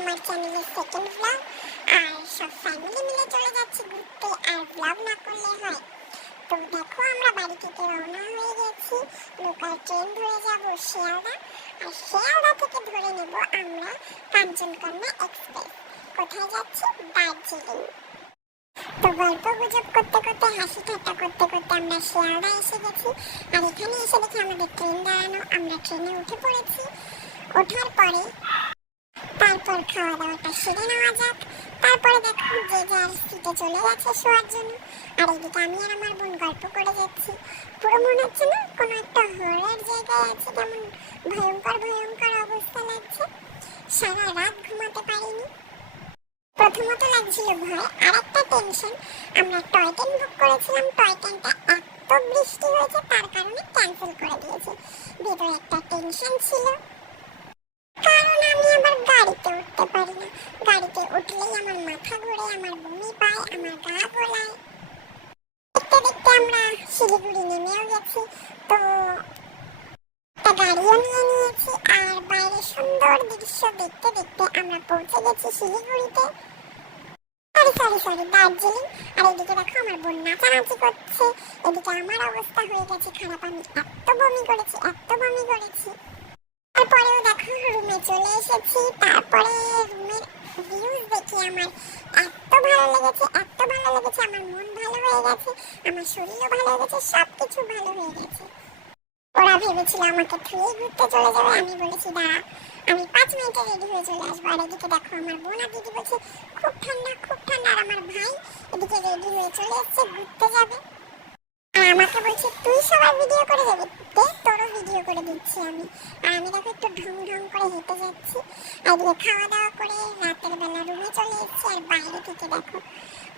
আমার চ্যানেলের second blog. আর সব ফ্যামিলি মিলে চলে যাচ্ছি ঘুরতে, আর ব্লগ না করলে হয়। তো দেখো আমরা বাড়ি থেকে রওনা হয়ে গেছি। লোকাল ট্রেন ধরে যাব শিয়ালদা, আর শিয়ালদা থেকে ধরে নেব আমরা কাঞ্চনকন্যা এক্সপ্রেস। কোথায় যাচ্ছি? দার্জিলিং। তো গল্প গুজব করতে করতে, হাসি ঠাট্টা করতে করতে আমরা শিয়ালদা এসে গেছি। আর এখানে এসে দেখি আমাদের ট্রেন দাঁড়ানো, আমরা ট্রেনে উঠে পড়েছি। ওঠার পরে তারপর খাওয়া দাওয়াটা সেরে নেওয়া যাক। তারপরে দেখো যে যার সিটে চলে গেছে শোয়ার জন্য। আর এইদিকে আমি আর আমার বোন গল্প করে যাচ্ছি। পুরো মনে হচ্ছে না কোনো একটা হরর জায়গায় আছে, কেমন ভয়ঙ্কর ভয়ঙ্কর অবস্থা লাগছে। সারা রাত ঘুমাতে পারিনি। প্রথমত লাগছিল ভয়, আর একটা টেনশন। আমরা টয় ট্রেন বুক করেছিলাম, টয় ট্রেনটা এত বৃষ্টি হয়েছে তার কারণে ক্যান্সেল করে দিয়েছে। ভেতরে একটা টেনশন ছিল, কারণ আমি আবার গাড়িতে উঠতে পারি না। গাড়িতে উঠলেই আমার মাথা ঘুরে, আমার বমি পায়, আমার গা গোলায়। দেখতে দেখতে আমরা শিলিগুড়ি নেমেও গেছি। তো একটা গাড়িও নিয়ে নিয়েছি, আর বাইরে সুন্দর দৃশ্য দেখতে দেখতে আমরা পৌঁছে গেছি শিলিগুড়িতে। সরি দার্জিলিং। আর এদিকে দেখো আমার বোন নাচানাচি করছে, এদিকে আমার অবস্থা হয়ে গেছে খারাপ। আমি এত বমি করেছি। তারপরেও দেখো রুমে চলে এসেছি। তারপরে রুমের ভিউজ দেখে আমার এত ভালো লেগেছে, আমার মন ভালো হয়ে গেছে, আমার শরীরও ভালো হয়ে গেছে, সবকিছু ভালো হয়ে গেছে। ওরা ভেবেছিল আমাকে থুয়ে ঘুরতে চলে যাবে, আমি বলেছি দাঁড়া, আমি 5 মিনিটে রেডি হয়ে চলে আসবো। আর এদিকে দেখো আমার বোন আর দিদি বলছে খুব ঠান্ডা। আর আমার ভাই এদিকে রেডি হয়ে চলে এসছে ঘুরতে যাবে। আর আমাকে বলছে তুই সবার ভিডিও করে যাবি, দেখ তোরও ভিডিও করে দিচ্ছি আমি। আর আমি দেখো একটু ঢং ঢং করে হেঁটে যাচ্ছি। আর এদিকে খাওয়া দাওয়া করে রাতের বেলা রুমে চলে এসেছি। আর বাইরে থেকে দেখো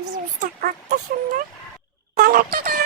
ভিউজটা কত সুন্দর। চলো টাটা।